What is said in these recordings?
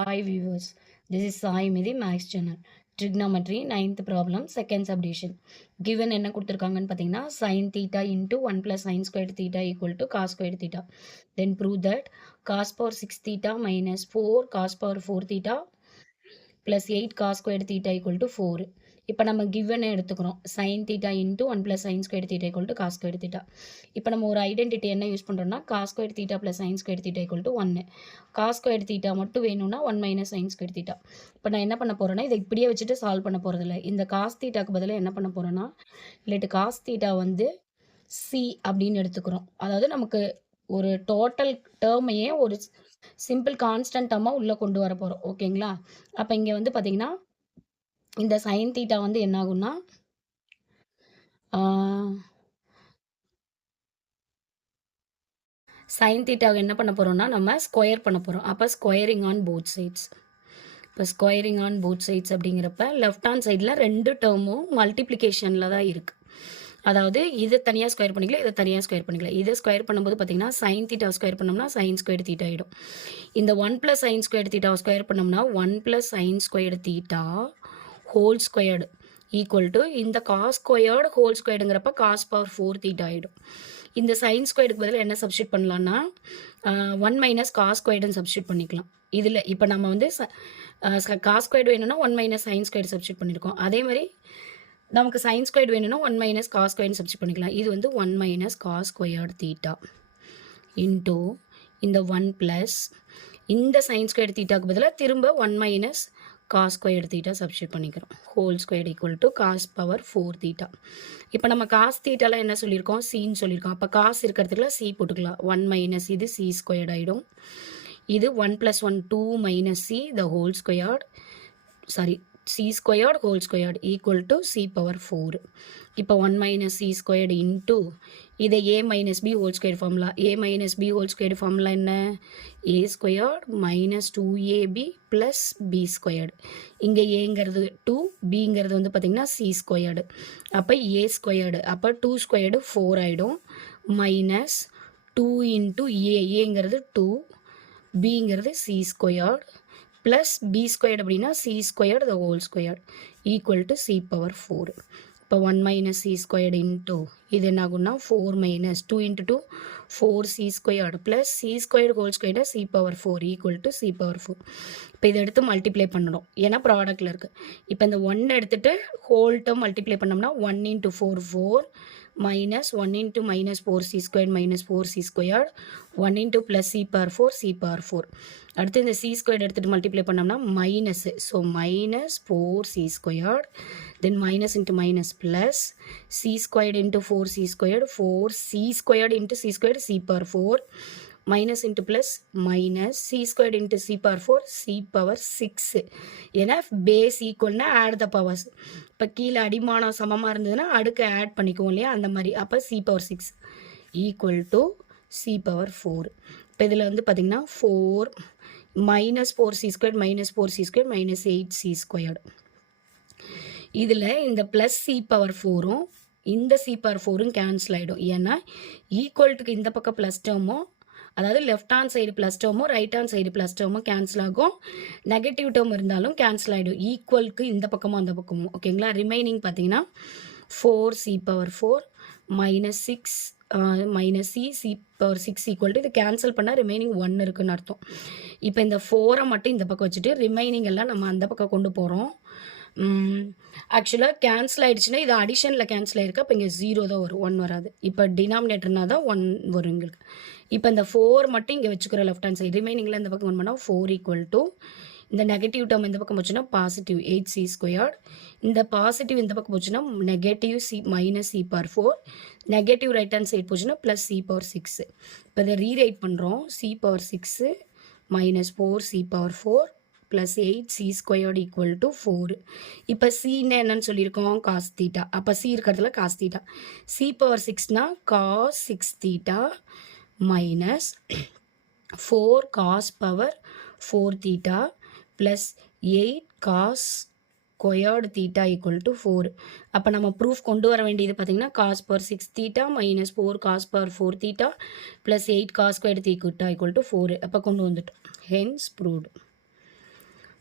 Hi viewers, this is Sai Midi Max Channel. Trigonometry 9th problem, second subdivision. Given என்ன கொடுத்திருக்காங்கன்னு பார்த்தீங்கன்னா sin theta into 1 plus sin squared theta equal to cos squared theta. Then prove that cos power 6 theta minus 4 cos power 4 theta plus 8 cos squared theta equal to 4. இப்போ நம்ம given எடுத்துக்கிறோம் sin theta into 1 plus sin squared theta equal to cos squared theta. இப்போ நம்ம ஒரு identity என்ன use பண்ணுறோம்னா cos squared theta plus sin squared theta equal to 1. cos squared theta மட்டும் வேணும்னா 1 minus sin squared theta. இப்போ நான் என்ன பண்ண போகிறேன்னா இதை இப்படியே வச்சுட்டு சால்வ் பண்ண போகிறதில்ல. இந்த cos thetaக்கு பதிலாக என்ன பண்ண போகிறோன்னா இல்லாட்டி cos theta வந்து c அப்படின்னு எடுத்துக்கிறோம். அதாவது நமக்கு ஒரு டோட்டல் டேர்மையே ஒரு சிம்பிள் கான்ஸ்டன்ட் டேர்மாக உள்ளே கொண்டு வர போகிறோம். ஓகேங்களா? அப்போ இங்கே வந்து பார்த்தீங்கன்னா இந்த சைன் தீட்டா வந்து என்ன ஆகும்னா சைன் தீட்டாவை என்ன பண்ண போகிறோம்னா நம்ம ஸ்கொயர் பண்ண போகிறோம். அப்போ ஸ்கொயரிங் ஆன் போத் சைட்ஸ். இப்போ ஸ்கொயரிங் ஆன் போத் சைட்ஸ் அப்படிங்கிறப்ப லெஃப்ட் ஹேண்ட் சைடில் ரெண்டு டேர்மும் மல்டிப்ளிகேஷனில் தான் இருக்குது. அதாவது இதை தனியாக ஸ்கொயர் பண்ணிக்கலாம், இதை தனியாக ஸ்கொயர் பண்ணிக்கலாம். இதை ஸ்கொயர் பண்ணும்போது பார்த்தீங்கன்னா சைன் தீட்டா ஸ்கொயர் பண்ணோம்னா சைன் ஸ்கொயர் தீட்டா ஆகிடும். இந்த 1 + சைன் ஸ்கொயர் தீட்டாவை ஸ்கொயர் பண்ணோம்னா 1 + sine square theta whole squared equal to இந்த காஸ் ஸ்கொயர்டு ஹோல் ஸ்கொயர்டுங்கிறப்ப காஸ் பவர் 4 தீட்டா ஆகிடும். இந்த சைன் ஸ்கொயருக்கு பதில் என்ன சப்ஸ்டியூட் பண்ணலான்னா 1 மைனஸ் காஸ் ஸ்கொயர்டுன்னு சப்ஸ்டியூட் பண்ணிக்கலாம். இதில் இப்போ நம்ம வந்து காஸ் ஸ்கொயர்டு வேணும்னா 1 மைனஸ் சைன் ஸ்கொயர்டு சப்ஸ்டியூட் பண்ணியிருக்கோம். அதே மாதிரி நமக்கு சைன் ஸ்கொயர்டு வேணும்னா 1 மைனஸ் காஸ் ஸ்கொயர்னு சப்ஸ்டியூட் பண்ணிக்கலாம். இது வந்து 1 minus cos squared theta into இந்த 1 ப்ளஸ் இந்த சைன் ஸ்கொயர்டு தீட்டாக்கு பதிலாக திரும்ப 1 minus cos squared theta substitute பண்ணிக்கிறோம். Whole squared equal to cos power 4 theta. இப்போ நம்ம காஸ் தீட்டாலாம் என்ன சொல்லியிருக்கோம்? சின்னு சொல்லியிருக்கோம். அப்போ காஸ் இருக்கிறதுக்குலாம் சி போட்டுக்கலாம். 1 மைனஸ் இது சி ஸ்கொயர்டு ஆகிடும். இது 1 + 1 2 minus see the whole squared c squared whole squared equal to c power 4. இப்போ 1 minus c squared into இதை a minus b whole squared formula. a minus b whole squared formula என்ன? a squared minus 2ab plus b squared. இங்கே aங்கிறது 2, bங்கிறது வந்து பார்த்தீங்கன்னா c squared. அப்போ a squared. அப்போ 2 squared 4 ஆகிடும். minus 2 into aங்கிறது 2, bங்கிறது c squared. plus b squared அப்படின்னா c squared the whole squared equal to c power 4. இப்போ 1 minus c squared into இது என்ன ஆகும்னா 4 minus 2 into 2 4 c squared plus c squared whole squared c power 4 equal to c power 4. இப்போ இதை எடுத்து multiply பண்ணணும், ஏன்னா ப்ராடக்டில் இருக்குது. இப்போ இந்த 1 எடுத்துகிட்டு ஹோல் டேர்ம் மல்டிப்ளை பண்ணோம்னா 1 into 4 4 minus 1 into minus 4c squared minus 4c squared 1 into plus c power 4 c power 4. அடுத்து இந்த c squared எடுத்துகிட்டு மல்டிப்ளை பண்ணோம்னா minus, so minus 4c squared then minus into minus plus c squared into 4c squared 4c squared into c squared c power 4 minus into plus minus c squared into c power 4 c power 6. ஏன்னா base ஈக்குவல்னா add the powers. இப்போ கீழே அடிமானம் சமமாக இருந்ததுன்னா அடுக்கு add பண்ணிக்குவோம் இல்லையா, அந்த மாதிரி. அப்போ c power 6 equal to c power 4. இப்போ இதில் வந்து பார்த்திங்கன்னா 4 minus 4c squared minus 4c squared minus 8c squared. இதில் இந்த ப்ளஸ் c power 4ம் இந்த c power 4ம் கேன்சல் ஆகிடும். ஏன்னா ஈக்குவல்ட்டுக்கு இந்த பக்கம் ப்ளஸ் டேர்மும், அதாவது லெஃப்ட் ஹேண்ட் சைடு ப்ளஸ் டேர்மும் ரைட் ஹேண்ட் சைடு ப்ளஸ் டேர்மும் கேன்சல் ஆகும். நெகட்டிவ் டேர்ம் இருந்தாலும் கேன்சல் ஆகிடும், ஈக்குவலுக்கு இந்த பக்கமும் அந்த பக்கமும். ஓகேங்களா? ரிமைனிங் பார்த்தீங்கன்னா 4c power 4 minus 6 minus c power 6 equal to இது கேன்சல் பண்ணால் ரிமைனிங் 1 இருக்குன்னு அர்த்தம். இப்போ இந்த 4ஐ மட்டும் இந்த பக்கம் வச்சுட்டு ரிமைனிங் எல்லாம் நம்ம அந்த பக்கம் கொண்டு போகிறோம். ஆக்சுவலாக கேன்சல் ஆகிடுச்சுன்னா இது அடிஷனில் கேன்சல் ஆகிருக்கு. அப்போ இங்கே 0 தான் வரும், 1 வராது. இப்போ டினாமினேட்டர்னா தான் 1 வரும் எங்களுக்கு. இப்போ இந்த 4 மட்டும் இங்கே வச்சுக்கிறோம் லெஃப்ட் ஹேண்ட் சைடு. ரிமைனிங்கில் இந்த பக்கம் 1 பண்ணால் 4 ஈக்குவல் டு இந்த நெகட்டிவ் டேர்ம் இந்த பக்கம் போச்சுன்னா பாசிட்டிவ் 8c ஸ்கொயர்ட். இந்த பாசிட்டிவ் இந்த பக்கம் போச்சுன்னா negative c minus c power 4. Negative right hand side போச்சுன்னா ப்ளஸ் c power 6. இப்போ இதை ரீரைட் பண்ணுறோம். c power 6 minus 4c power 4 plus 8c squared equal to 4. இப்போ cன்னு என்னன்னு சொல்லியிருக்கோம்? cos theta. அப்போ c இருக்கிறதுல cos theta. c power 6னா cos 6 theta minus 4 cos power 4 theta plus 8 cos squared theta equal to 4. அப்போ நம்ம ப்ரூஃப் கொண்டு வர வேண்டியது பார்த்தீங்கன்னா cos power 6 theta minus 4 cos power 4 theta plus 8 cos squared theta equal to 4. அப்போ கொண்டு வந்துட்டோம். Hence proved.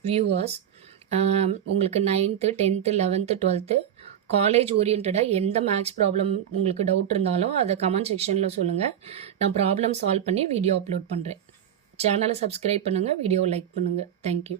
வியூவர்ஸ், உங்களுக்கு 9th 10th 11th 12th college ஓரியன்டாக எந்த மேக்ஸ் ப்ராப்ளம் உங்களுக்கு டவுட் இருந்தாலும் அதை கமெண்ட் செக்ஷனில் சொல்லுங்கள். நான் ப்ராப்ளம் சால்வ் பண்ணி வீடியோ அப்லோட் பண்ணுறேன். சேனலை சப்ஸ்கிரைப் பண்ணுங்கள், வீடியோ லைக் பண்ணுங்கள். தேங்க்யூ.